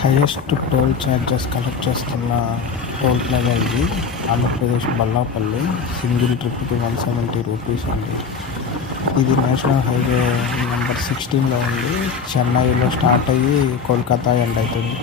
Highest toll charges collect చేస్తున్న toll plaza ఇది. Andhra Pradesh Ballapalli. Single ట్రిప్కి 170 రూపీస్ అండి. ఇది నేషనల్ హైవే నెంబర్ 16లో ఉంది. చెన్నైలో స్టార్ట్ అయ్యి కోల్కతా ఎండ్ అవుతుంది.